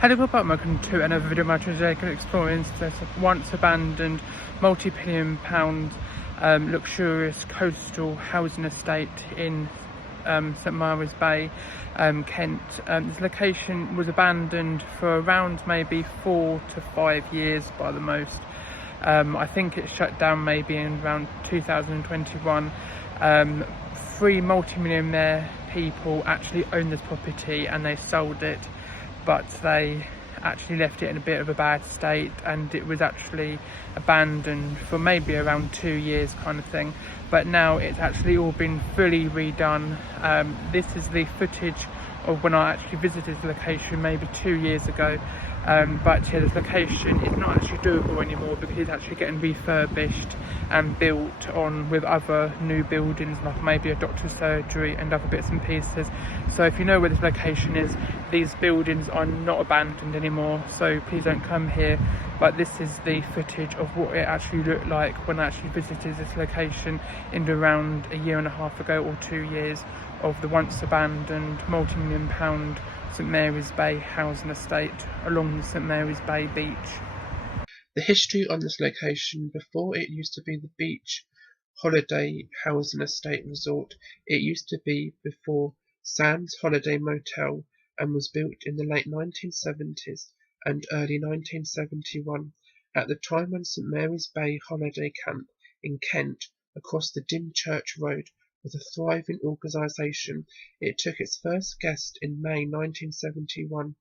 Hello, welcome to another video of my Jacob exploring this once abandoned multi-billion pound luxurious coastal housing estate in St Mary's Bay, Kent. This location was abandoned for around maybe 4 to 5 years by the most. I think it shut down maybe in around 2021. Three multi-millionaire people actually own this property and they sold it, but they actually left it in a bit of a bad state, and it was actually abandoned for maybe around 2 years kind of thing. But now it's actually all been fully redone. This is the footage of when I actually visited the location maybe 2 years ago. But yeah, this location is not actually doable anymore because it's actually getting refurbished and built on with other new buildings, like maybe a doctor's surgery and other bits and pieces. So if you know where this location is, these buildings are not abandoned anymore, so please don't come here. But this is the footage of what it actually looked like when I actually visited this location in around a year and a half ago or 2 years, of the once abandoned multi-million pound St Mary's Bay housing estate along the St Mary's Bay beach. The history on this location: before it used to be the beach holiday housing estate resort. It used to be before Sands Holiday Motel and was built in the late 1970s and early 1971, at the time when St Mary's Bay Holiday Camp in Kent, across the Dymchurch Road, was a thriving organisation. It took its first guest in May 1971.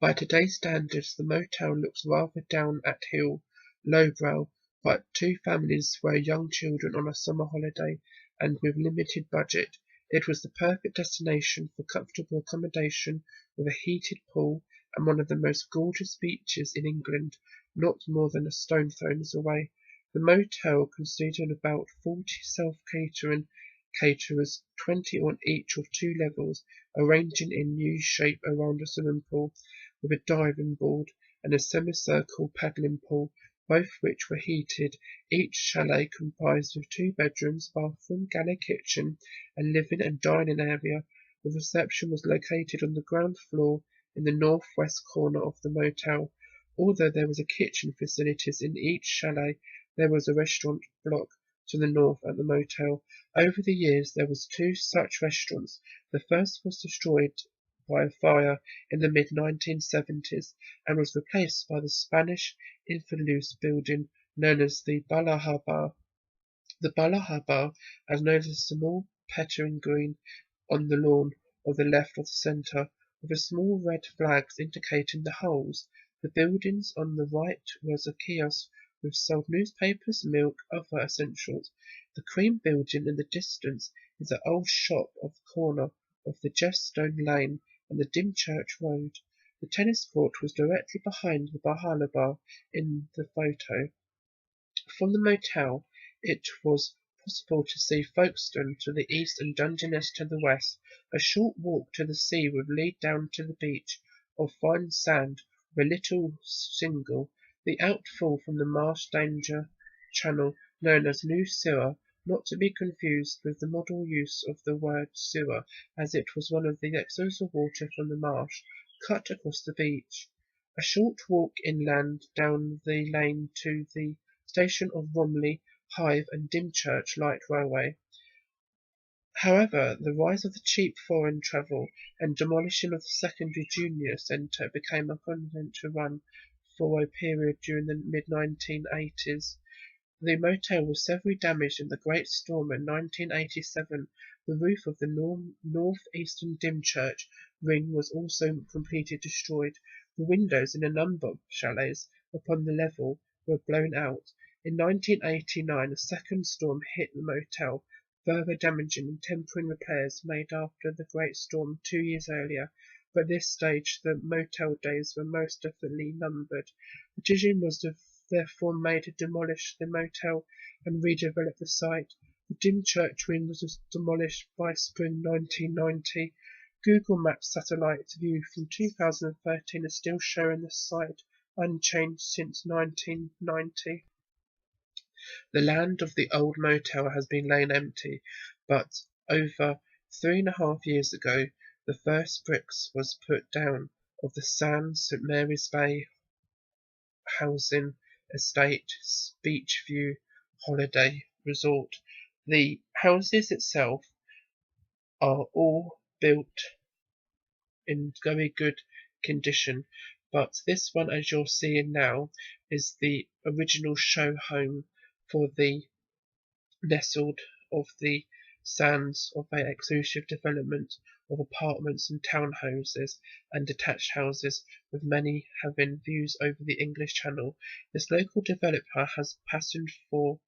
By today's standards, the motel looks rather down at heel, lowbrow, but two families were young children on a summer holiday and with limited budget, it was the perfect destination for comfortable accommodation with a heated pool and one of the most gorgeous beaches in England, not more than a stone's throw away. The motel consisted of about 40 self-catering caterers, 20 on each of 2 levels, arranging in U-shape around a swimming pool, with a diving board and a semicircle paddling pool, both which were heated. Each chalet comprised of 2 bedrooms, bathroom, galley kitchen, and living and dining area. The reception was located on the ground floor in the northwest corner of the motel. Although there was a kitchen facilities in each chalet, there was a restaurant block to the north at the motel. Over the years there was 2 such restaurants. The first was destroyed by a fire in the mid-1970s and was replaced by the Spanish influence building known as the Balaha Bar. The Balaha Bar has known as a small petting green on the lawn of the left of the centre, with a small red flags indicating the holes. The buildings on the right was a kiosk which sold newspapers, milk, other essentials. The cream building in the distance is the old shop of the corner of the Jeststone Lane and the Dymchurch Road. The tennis court was directly behind the Valhalla Bar in the photo. From the motel, it was possible to see Folkestone to the east and Dungeness to the west. A short walk to the sea would lead down to the beach of fine sand with a little shingle. The outfall from the Marsh Danger Channel, known as New Sewer, not to be confused with the model use of the word sewer, as it was one of the exodus of water from the marsh, cut across the beach. A short walk inland down the lane to the station of Romney, Hythe and Dymchurch Light Railway. However, the rise of the cheap foreign travel and demolition of the secondary junior centre became a constant to run for a period during the mid-1980s. The motel was severely damaged in the Great Storm in 1987. The roof of the north-eastern Dymchurch ring was also completely destroyed. The windows in a number of chalets upon the level were blown out. In 1989, a second storm hit the motel, further damaging and tempering repairs made after the Great Storm 2 years earlier. But at this stage the motel days were most definitely numbered. The decision was therefore made to demolish the motel and redevelop the site. The Dymchurch ring was demolished by spring 1990. Google Maps satellite view from 2013 is still showing the site unchanged since 1990. The land of the old motel has been lain empty, but over 3.5 years ago the first bricks was put down of the Sands Bay housing estate beach view holiday resort. The houses itself are all built in very good condition, but this one, as you're seeing now, is the original show home for the nestled of the Sands of a exclusive development of apartments and townhouses and detached houses, with many having views over the English Channel. This local developer has passion for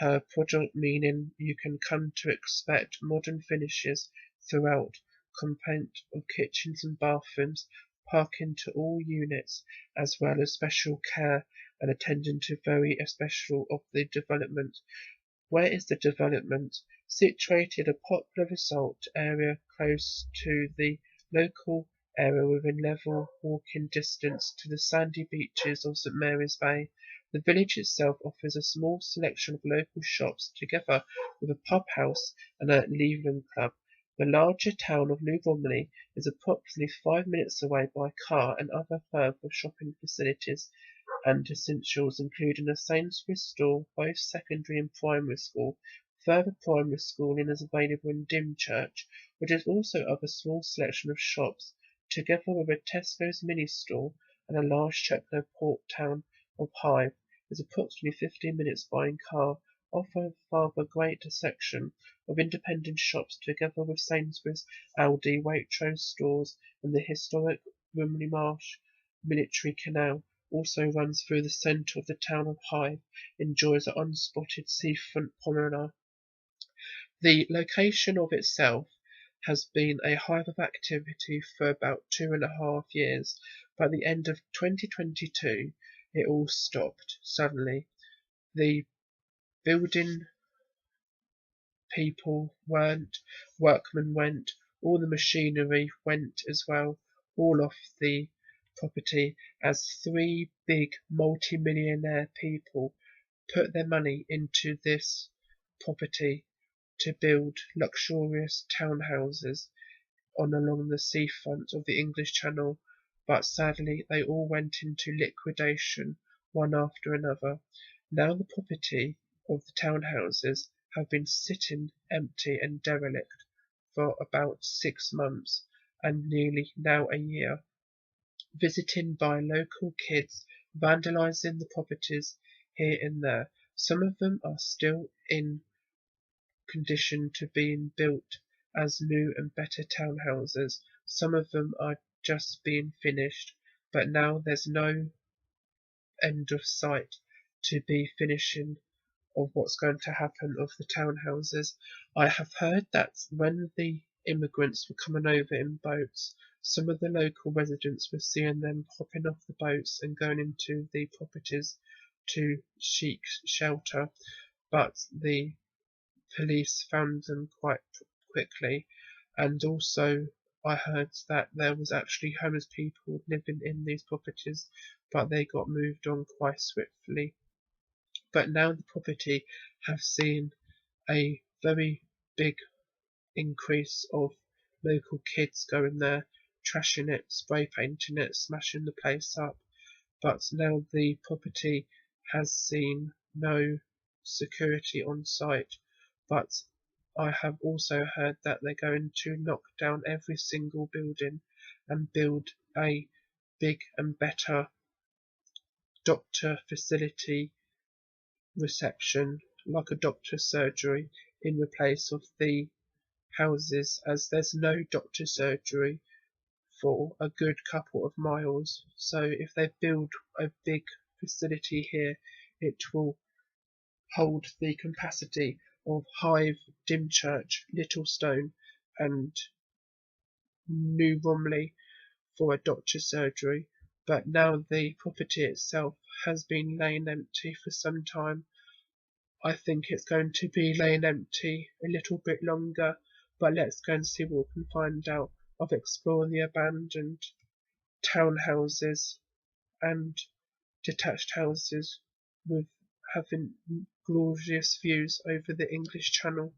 her product, meaning you can come to expect modern finishes throughout, component of kitchens and bathrooms, parking to all units, as well as special care and attending to very special of the development. Where is the development? Situated a popular resort area close to the local area within level walking distance to the sandy beaches of St Mary's Bay. The village itself offers a small selection of local shops together with a pub house and a Leveling club. The larger town of New Romney is approximately 5 minutes away by car and other further shopping facilities and essentials, including a Sainsbury's store, both secondary and primary school. Further primary schooling is available in Dymchurch, which is also of a small selection of shops, together with a Tesco's mini store and a large Checkno port town of Hythe is approximately 15 minutes by car, offer a further greater section of independent shops, together with Sainsbury's, Aldi, Waitrose stores, and the historic Romney Marsh military canal also runs through the centre of the town of Hythe, enjoys an unspotted seafront promenade. The location of itself has been a hive of activity for about 2.5 years. By the end of 2022, it all stopped suddenly. The building people weren't, workmen went, all the machinery went as well, all off the property, as 3 big multi-millionaire people put their money into this property to build luxurious townhouses along the seafront of the English Channel, but sadly they all went into liquidation one after another. Now the property of the townhouses have been sitting empty and derelict for about 6 months and nearly now a year, visited by local kids, vandalizing the properties here and there. Some of them are still in condition to being built as new and better townhouses. Some of them are just being finished, but now there's no end of sight to be finishing of what's going to happen of the townhouses. I have heard that when the immigrants were coming over in boats, some of the local residents were seeing them hopping off the boats and going into the properties to seek shelter, but the police found them quite quickly. And also I heard that there was actually homeless people living in these properties, but they got moved on quite swiftly. But now the property have seen a very big increase of local kids going there, trashing it, spray painting it, smashing the place up. But now the property has seen no security on site. But I have also heard that they're going to knock down every single building and build a big and better doctor facility reception, like a doctor's surgery, in the place of the houses, as there's no doctor surgery for a good couple of miles. So if they build a big facility here, it will hold the capacity of Hythe, Dymchurch, Littlestone and New Romney for a doctor's surgery. But now the property itself has been laying empty for some time. I think it's going to be laying empty a little bit longer, but let's go and see what we can find out of exploring the abandoned townhouses and detached houses with having glorious views over the English Channel.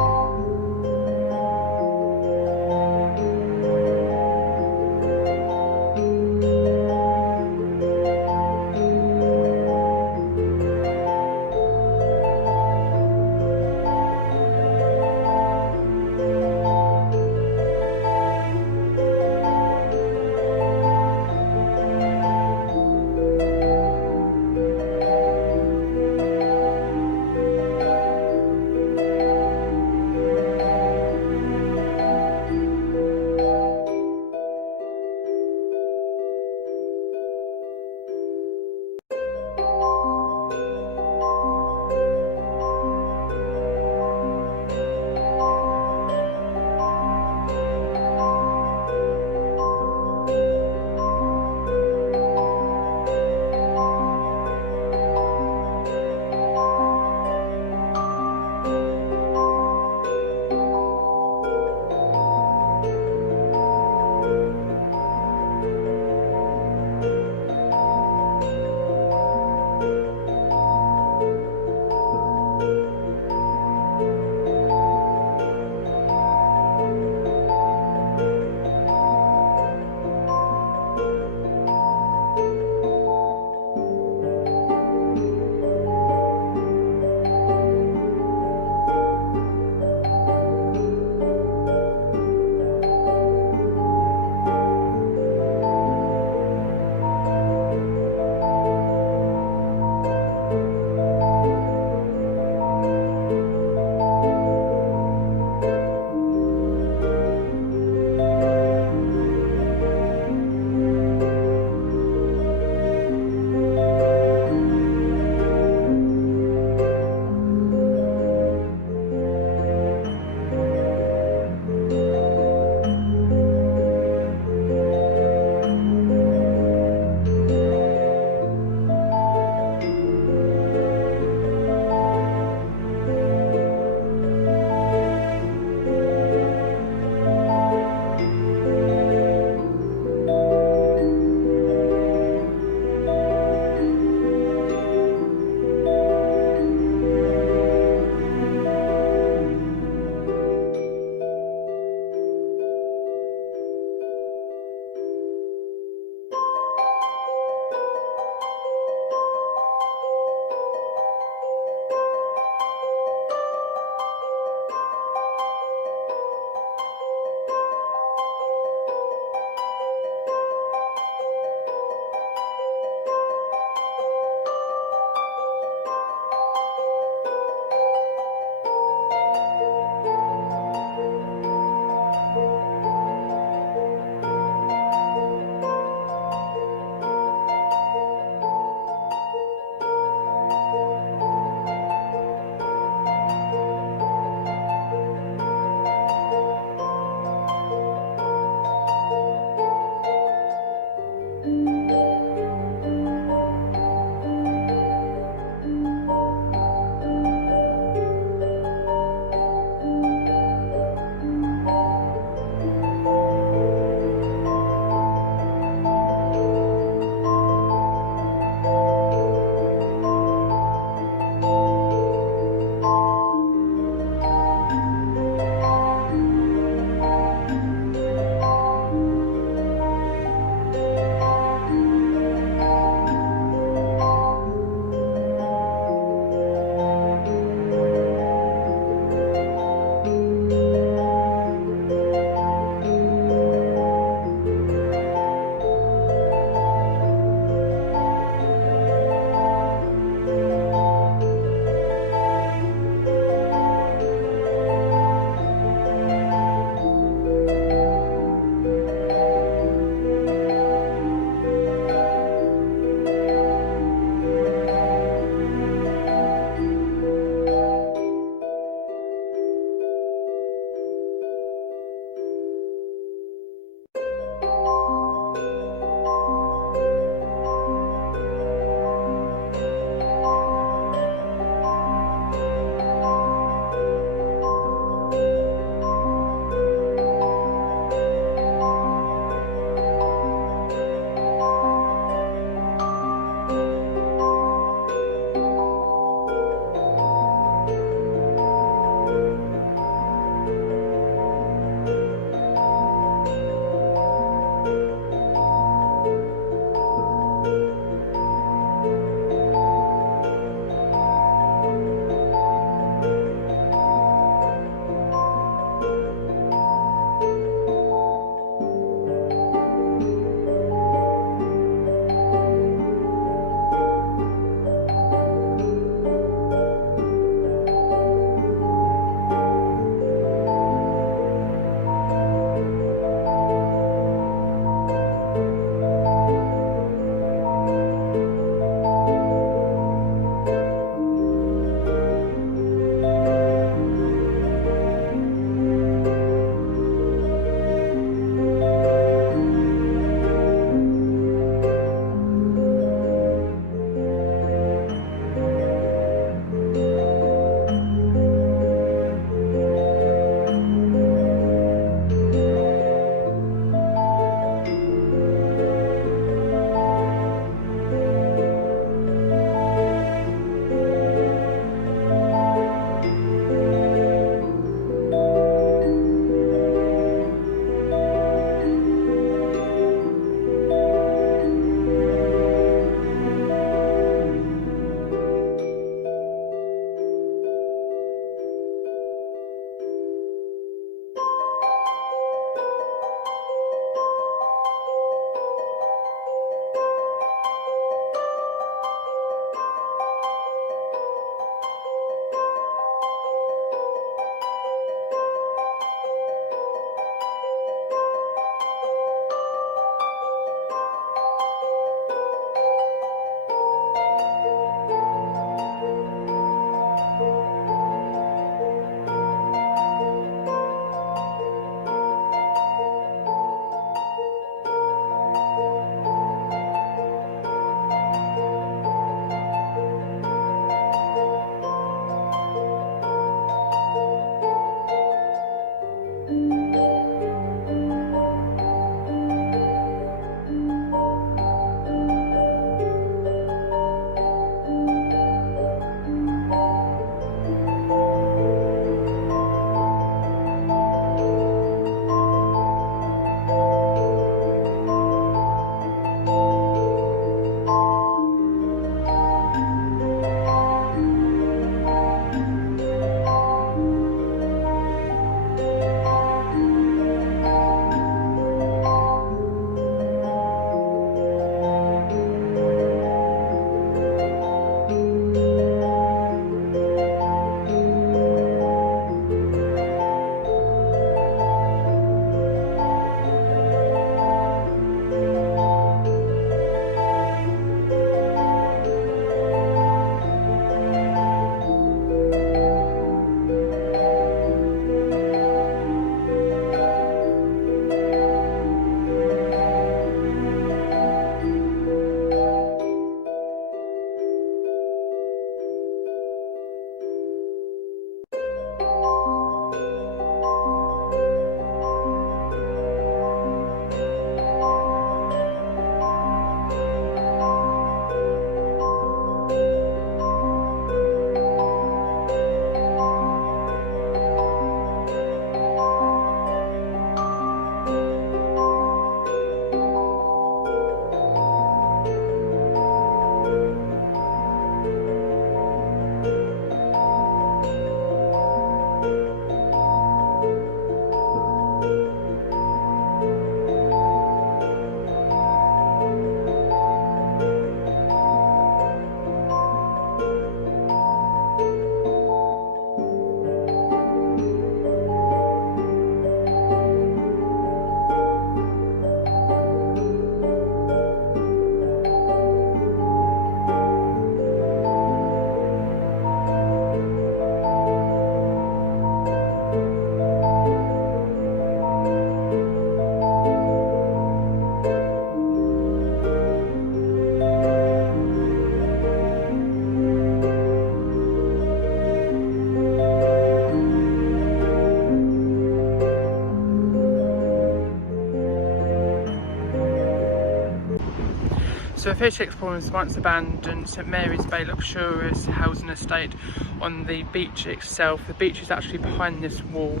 So a fish exploring once abandoned St Mary's Bay luxurious housing estate on the beach itself. The beach is actually behind this wall,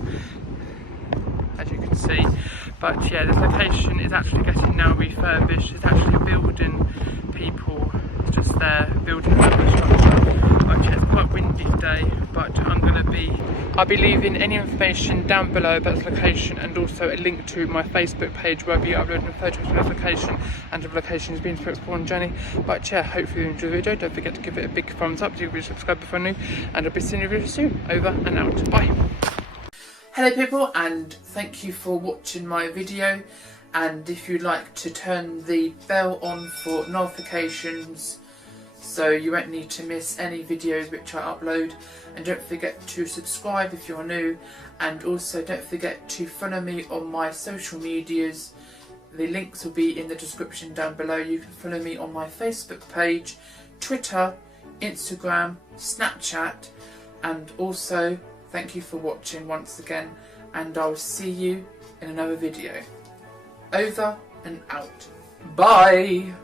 as you can see. But yeah, this location is actually getting now refurbished. It's actually building people just there, building another structure. But yeah, it's quite a windy day, but I'll be leaving any information down below about this location, and also a link to my Facebook page where I'll be uploading photos of this location and of locations being to explore on journey. But yeah, hopefully you enjoy the video. Don't forget to give it a big thumbs up, do subscribe if you're new, and I'll be seeing you very soon. Over and out. Bye. Hello people, and thank you for watching my video, and if you'd like to turn the bell on for notifications so you won't need to miss any videos which I upload, and don't forget to subscribe if you're new, and also don't forget to follow me on my social medias. The links will be in the description down below. You can follow me on my Facebook page, Twitter, Instagram, Snapchat, and also thank you for watching once again, and I'll see you in another video. Over and out. Bye!